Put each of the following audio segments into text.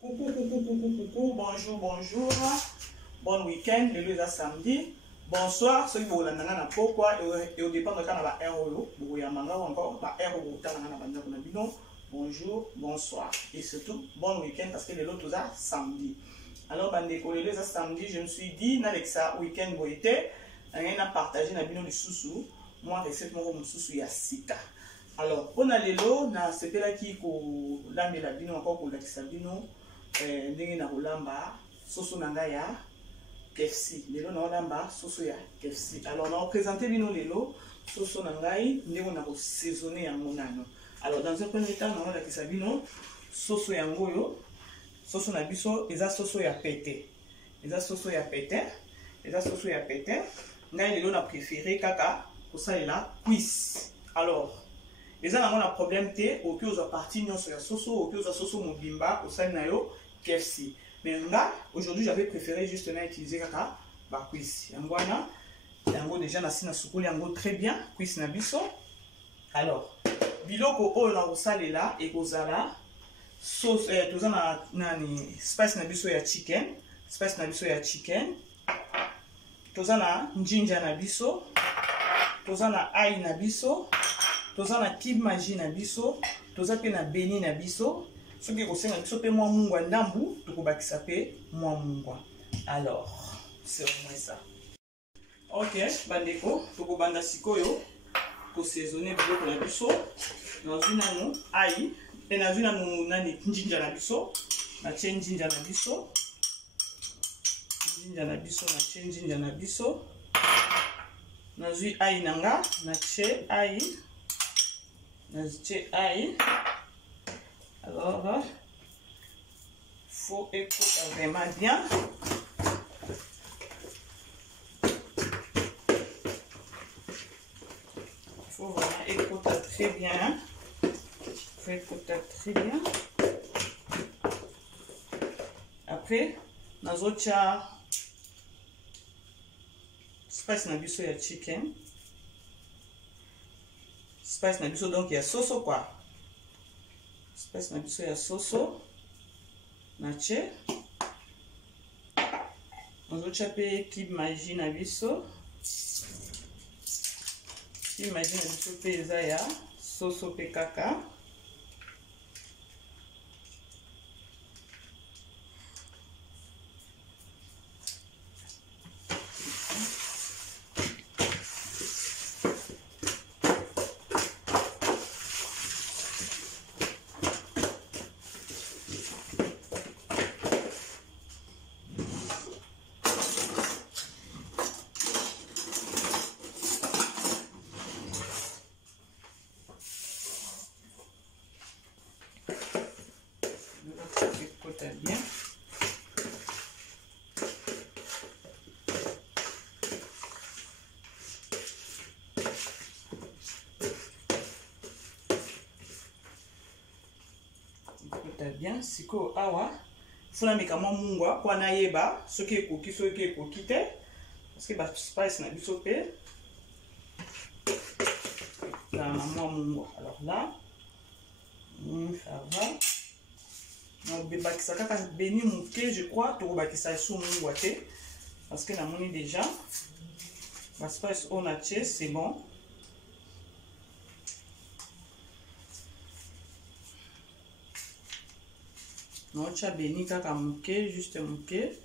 Coucou, bonjour, bon week-end, le lundi à samedi. Bonsoir, ceux qui vous l'ont dit pourquoi et au dépend de quand on va vous y a encore bonjour, bonsoir et surtout bon week-end parce que le l'autre là samedi. Alors bandeko le lundi à samedi, je me suis dit Alexa week-end vous été, on a partagé na bino le sous moi recette mon sous ya sika. Alors on a lelo na c'était là qui ko la bino encore pour la bino ndenge na kolamba soso nanga ya KFC lelo na kolamba soso ya KFC. Alors on a présenté bino lelo soso nangai ndenge na ko saisonner yango nano. Alors dans un premier temps on a la bino soso yango yo soso na biso eza soso ya pété. Eza soso ya pété. Eza soso ya pété. Ngai lelo na préféré kaka ko salela cuisse. Alors les gens ont un problème té au plus aux parties non sur la soso au plus aux soso mobimba au sein nayo KFC. Mais là aujourd'hui j'avais préféré justement utiliser kaka ba cuisse. Yangwana yango déjà na sina sukuli yango très bien cuisse na biso. Alors biloko o na osalela et kozala sauce tozana nani spice na biso ya chicken, spice na biso ya chicken. Tozana ginger na biso, tozana ail na biso. Toza na Kib Magie na biso, toza pe na beni na biso, soki kosenga biso pe mwa mungwa ndambu, tokobakisa pe mwa mungwa. Alors, c'est au moins ça. Ok, bandeko, tokobanda sikoyo, ko saisonner biloko na biso, nazwi nanu ail, pe nazwi nanu nani ginger na biso, na tien ginger na biso. Ginger na biso, na tien ginger na biso. Nazwi ail nanga, na tien ail. Aïe. Alors, faut écouter vraiment bien. Il faut vraiment écouter très bien. Faut écouter très bien. Après, nous autres spice na biso ya chicken. Spice na biso donc ya soso quoi. Spice na biso ya soso. Na che. On va chaper Kib Magie na biso. Kib Magie na biso pe eza ya soso pe kaka. Bien. Bien, siko awa funa mekama mungwa kwa na yeba soki ekoki soki ekoki te parce que ba spice na biso pe na mwa mungwa. Alors là ça va. On bakisa kaka beni muke je crois to bakisa sou mungwa te parce que na moni déjà ba spice on a che c'est bon. Non cha beni kaka muke juste muke.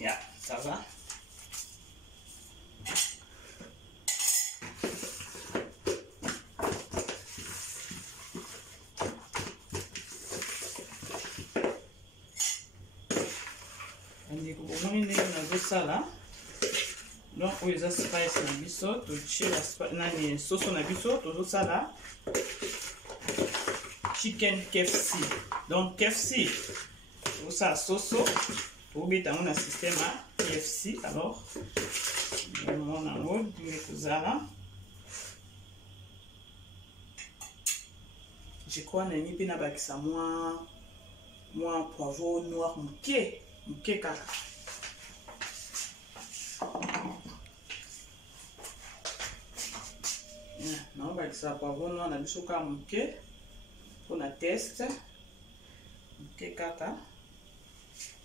Yeah, ça va. Sala donc les spice na biso to chila nani soso na biso to sala chicken KFC. Donc KFC ça soso pour bita mon système KFC. Alors on a mode kozala je crois na ni pe na bakisa moi poivron noir muke kaka. Non, bah ça poivron noir na biso ka muke. pour la test. Ok, kata.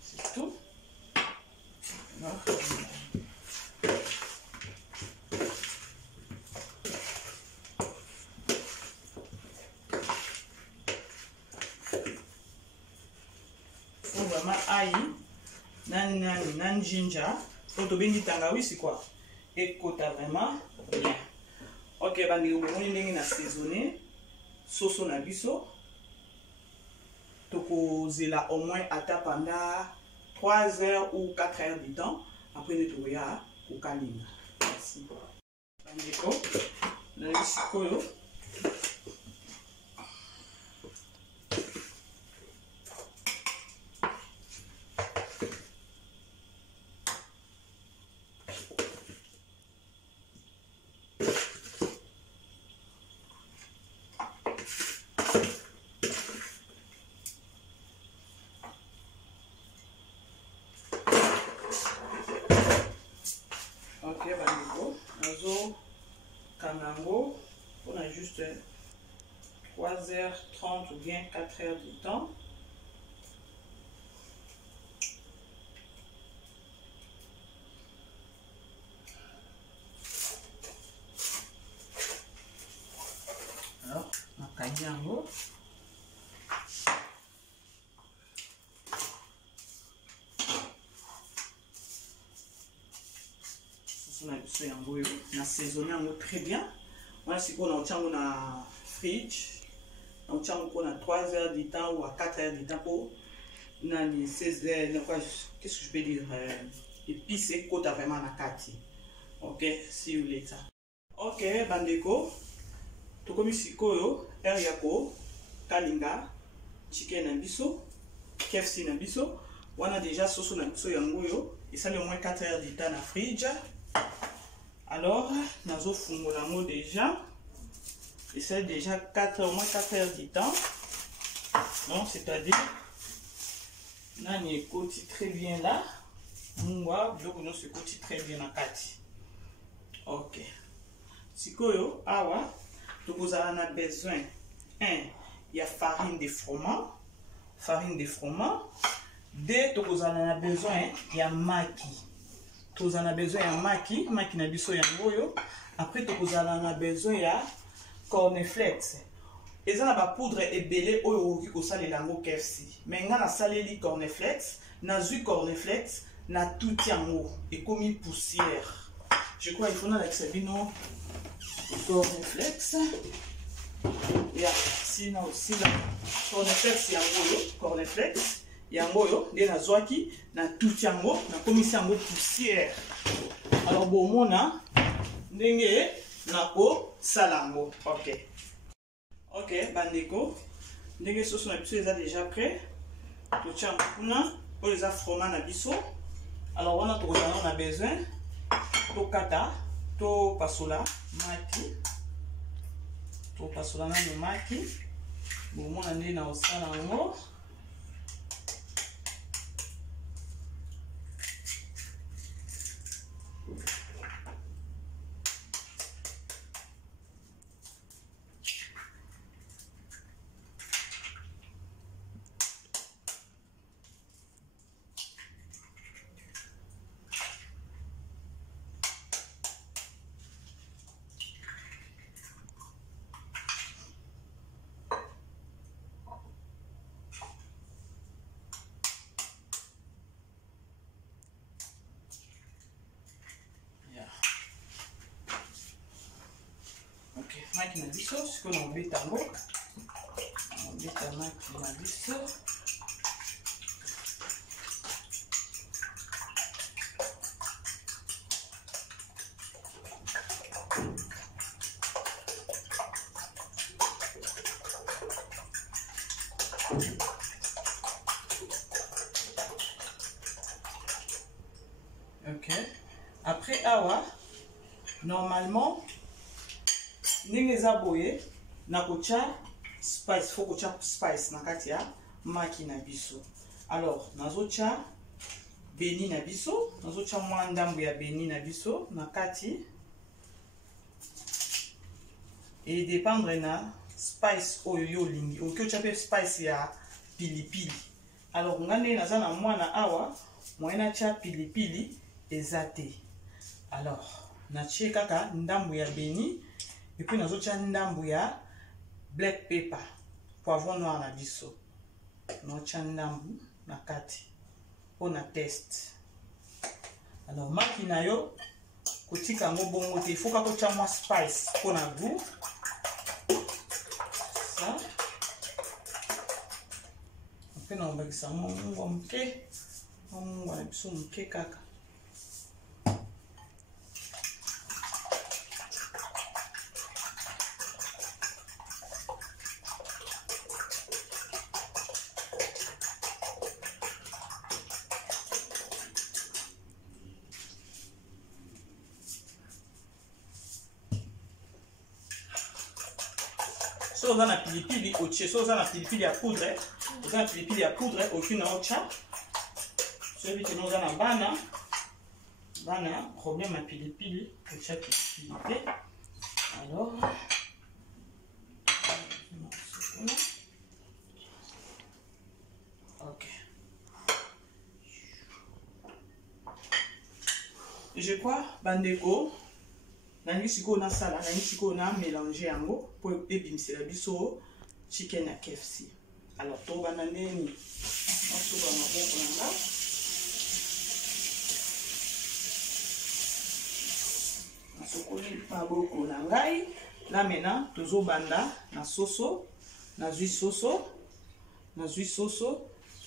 C'est tout. Faut vraiment ail, nan ginger, faut to bengi tangawizi quoi. Et kota vraiment bien. Ok, bandi on est na saisonner sauce na biso. Toko zela au moins ata pendant 3 heures ou 4 heures du temps. Après nous trouver à kalinga. Merci. Bandeko, na sikoyo. Ok, bandeko, nazo kanango, on a juste 3h30 ou bien 4 heures du temps. Alors, on a kanyango. On a saisonné très bien. On a na fridge. On a 3 heures de temps ou à 4 heures de temps pour nani 16 heures. Qu'est-ce que je peux dire? Épices et côte vraiment na kati. Ok, si vous voulez ça. Ok, bandeko. Tokomi sikoyo, yako, kalinga, chicken na biso, KFC na biso. On a déjà sauce na biso yangoyo. Et ça le moins 4 heures de temps na fridge. Alors, nazo fungolango déjà. Et c'est déjà 4 au moins 4 heures du temps. Donc, c'est-à-dire, nani koti très bien là. Mwa, donc nous se koti très bien na kati. Ok. Sikoyo, awa, donc vous avez besoin, il y a farine de froment. Farine de froment. 2, vous avez besoin, il y a maki. Vous en avez besoin de maki na biso yangoyo. Après vous en besoin de cornflakes. Et ça la poudre est belé oyo ki ko sale lango KFC. Mais nga na saleli cornflakes, na zu cornflakes na tout yango et comme une poussière. Je crois il faut na la sabino cornflakes. Et sinon aussi la cornflakes yangoyo, cornflakes yangoyo de na zwaki na tout yango na komisi yango poussière. Alors bon mona ndenge na ko salango. Ok. Ok, bandeko. Ndenge sauce na biso est déjà prêt. To tia kuna pour les fromage na biso. Alors on a besoin to kata to pasola maki. To pasola na maki. Bon mona ndenge na osalango. Maki na biso, ce qu'on a bêta tango. On bêta maki na biso. Ok. Après awa, normalement ndenge boye na kocha spice, faut kocha spice na kati ya maki na biso. Alors nazocha beni na biso, nazocha mwa ndambo ya beni na biso na kati. Et dépendre na spice oyo yo lingi oki otia pe spice ya pilipili. Alors ngande naza na mwana awa moyen natia pilipili eza te. Alors natie kaka ndambu ya beni et puis nazotia ndambu ya black pepper, poivron noir na biso. Natia ndambu na kati pona test. Alors maki na yo kotika yango bongo te, il faut kako tia mwa spice pona goût. Ça. Après na obakisa mungu mke. Mungu na biso mke kaka. So on a pilipili otie, so on a pilipili à poudre, on a pilipili à poudre aucune ocha. Celui qui nous a na bana problème à pilipili, ocha pilipili. Alors ok. Je crois bandeko nangi siko na sala nangi siko na mélanger yango pour ebimisela biso chicken ya KFC. Alors to bana neni nasuka maboko nanga nasukoli maboko na ngai là maintenant tozo banda na soso na zui soso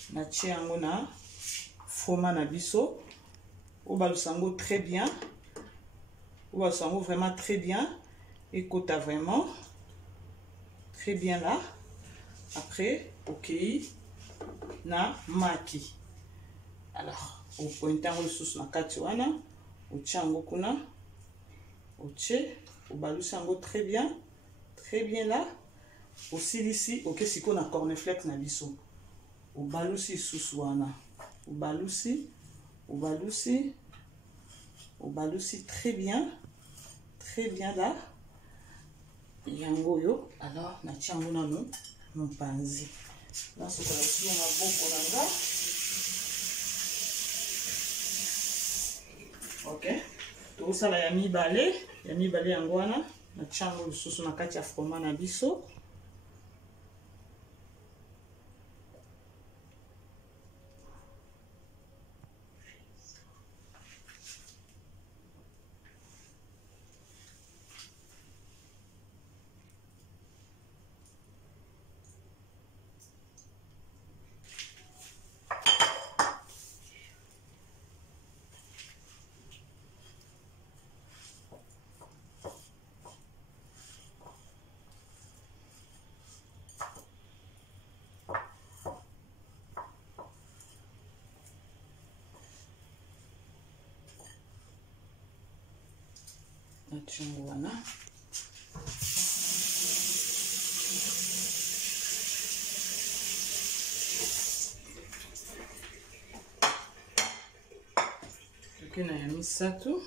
na tie yango na fromage na biso obalusango très bien. On va sentir vraiment très bien. Écoute, vraiment très bien là. Après, ok, na maki. Alors, au pointant le sauce na katiwana, au tiango kuna, au tché, au balusango très bien là. Aussi ici, ok, si qu'on a cornflakes na biso. Au balusi suswana, au balusi très bien là. Yango yo, alors na tiango na no mpanzi. Là c'est la si on a beaucoup là. OK. Tout ça la yami balé yango wana na tiango lisusu na kati ya fromage na biso. Chungwana. Okay, na ya misatu.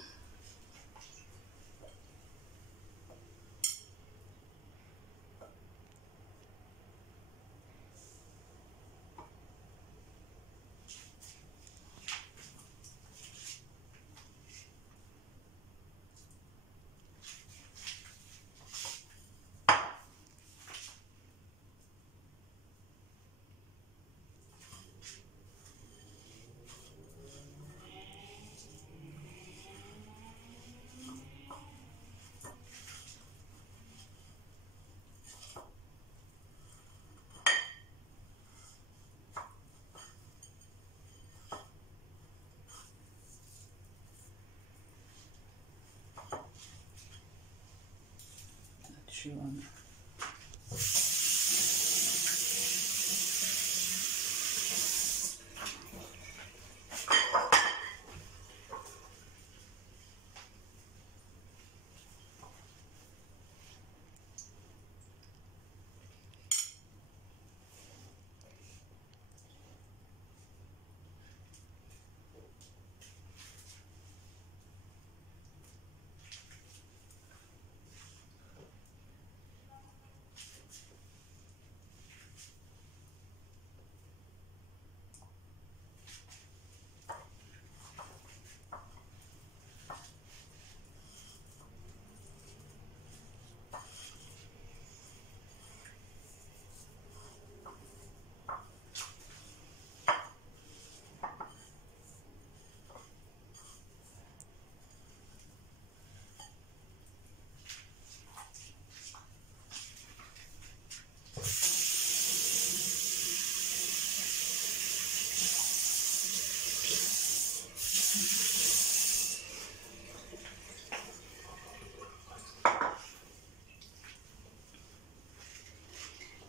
Chungwana.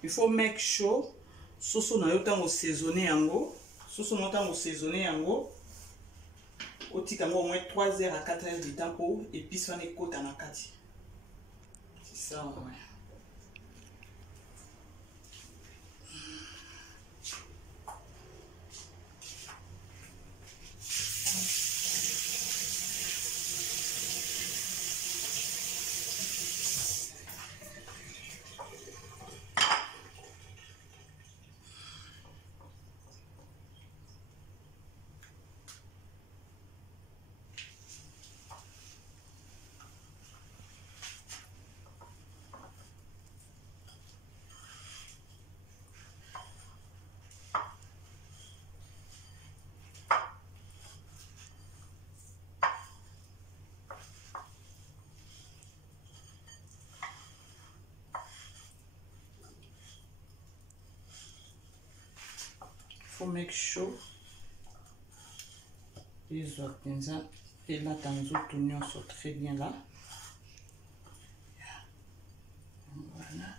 Il faut make sure soso na yo tango saisonner yango, soso na yo tango saisonner yango, otika yango au moins 3 heures à 4 heures de temps pour épice wana ekota na kati. C'est ça ouais. Faut make sure les organes et là dans les autres oignons sont très bien là. Voilà.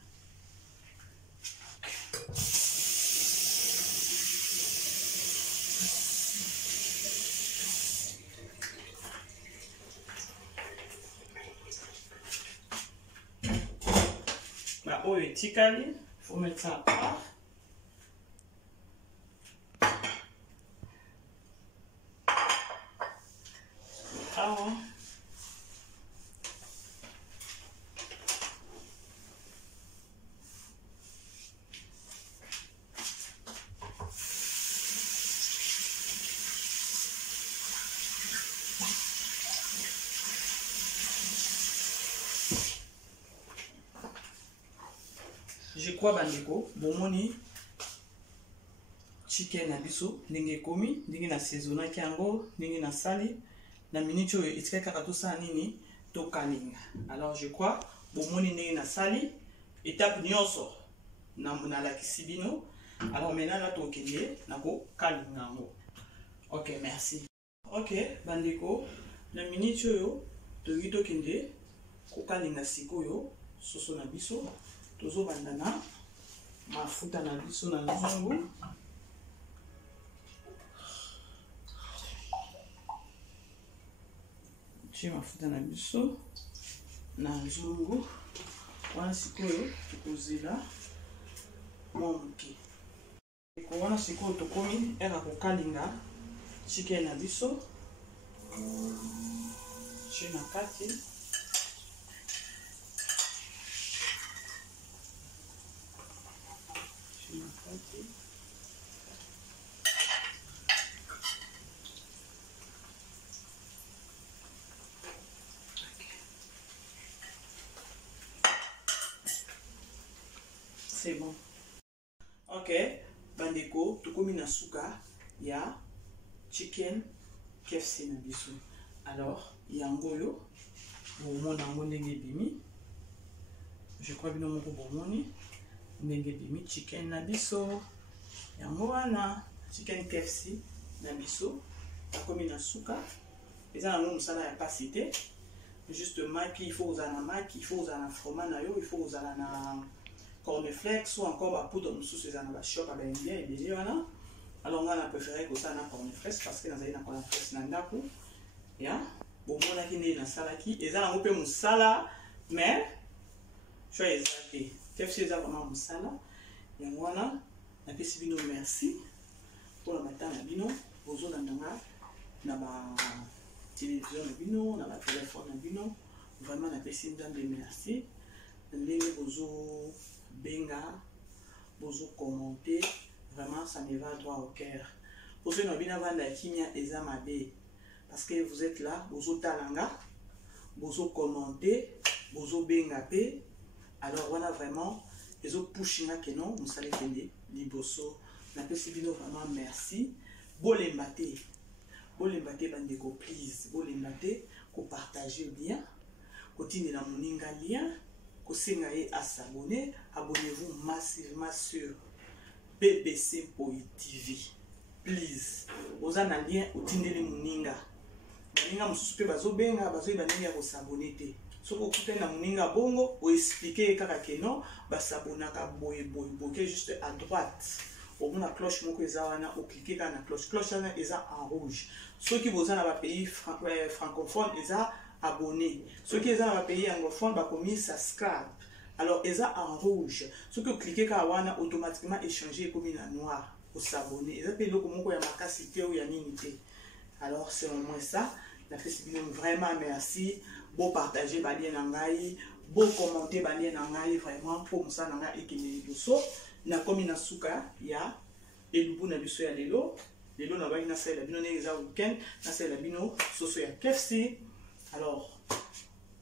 Bah, oh, et tikali, faut mettre ça à part. Je crois bandeko bomoni chicken na biso ndenge komi ndenge na saisonna kiango ndenge na sali na minute oyo etika kaka to sa nini to kalinga. Alors je crois bomoni ndenge na sali étape nyonso na la kisibino. Alors maintenant là to kende na ko kalinga ngo. OK, merci. OK bandeko na minute oyo to gito kende ko kalinga sikoyo soso na biso. Tozo bandana mafuta na biso na nzungu. Tie mafuta na biso na nzungu. Wana sikoyo tukozela mwa moke. Eko wana sikoyo tokomi eka kokalinga chicken na biso. Tie na kati. C'est bon. OK, bandeko, tukomi na suka ya chicken KFC na biso. Alors, yango yo, bomona yango ndenge bimi. Je crois bino moko bomoni ndenge bimi chicken na biso. Yango wana chicken KFC na biso, tukomi na suka. Eza na musala ya pasité. Justement, il faut usana na maki, il faut usana na fromage na yo, il faut usana na cornflakes ou encore la poudre de sous dans la shop avec bien et bien voilà. Alors on a préféré que ça na cornflakes parce que dans une cornflakes na ndako ya bon mona ki ne na salaki et ça na ngopé musala mais choix exacté KFC ça vraiment musala ya wana na pesi bino merci pour la matin na bino bozo na ndanga na ba télévision na bino na ba téléphone na bino vraiment na pesi ndambe merci ndenge bozo benga, bozo commenter, vraiment ça me va droit au cœur. Pour ceux qui n'ont pas de kimia ezamabe, parce que vous êtes là, bozo talanga, bozo commenter, bozo benga pe, alors voilà vraiment, bozo pushinga que non, vous savez kende, liboso, na pesi bino vraiment merci, bolembate bandeko please, bolembate, ko partager bien, ko tine la moninga lien, kosengaye à s'abonner. Abonnez-vous massivement sur BBC Boy TV. Please. Vous avez un lien au Tindele Muninga. Muninga mususu bazo benga bazo ibanenga ko s'abonner te. Soko kupe na Muninga bongo ou expliquer kaka ke non ba s'abonnaka boy juste à droite. Au moins la cloche moko eza wana ou cliquer ka na cloche. Cloche wana eza en rouge. Ceux qui vous en dans pays francophone eza abonné. Ceux qui sont dans pays anglophone ba commis subscribe. Alors eza en rouge. Ceux qui cliquer ka wana automatiquement échanger comme en noir. S'abonner. Et puis le comment ya makasité ou ya ninité. Alors c'est au moins ça. La Facebook vraiment merci. Beau partager ba lien nangai, beau commenter ba lien nangai vraiment pour ça nanga ekele biso. Na komi na suka ya elubu na biso ya lelo. Lelo na ba ina sala bino ne za weekend, na sala bino soso ya KFC. Alors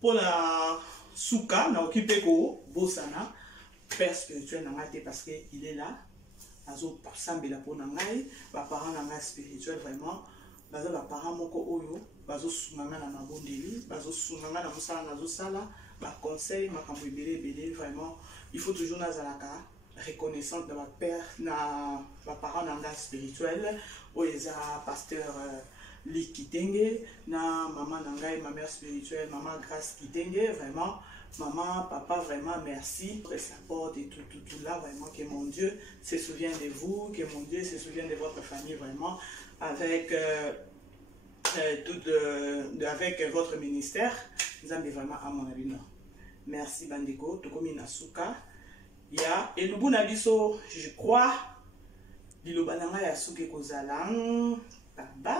pour la suka na occupé ko bosana père spirituel nanga te parce que il est là. Azo sambela po na ngai ba parents na ngai spirituel vraiment baza ba parents moko oyo bazo sunganga na mabondeli bazo sunganga na musala nazo sala ba conseil makambo ebele vraiment il faut toujours nazalaka reconnaissante de ma père na ba parents na ngai spirituel oyo eza pasteur Li Kitenge na maman na ngai ma mère spirituelle maman Grâce Kitenge vraiment. Maman, papa, vraiment merci pour sa porte et tout là, vraiment, que mon Dieu se souvient de vous, que mon Dieu se souvient de votre famille, vraiment, avec, avec votre ministère. Nous avons vraiment à mon avis, non. Merci, Bandeko, Tokomi Nasuka. Ya, et le Bunabiso, je crois, Lilobananga Yasuke Kozalang, bye bye.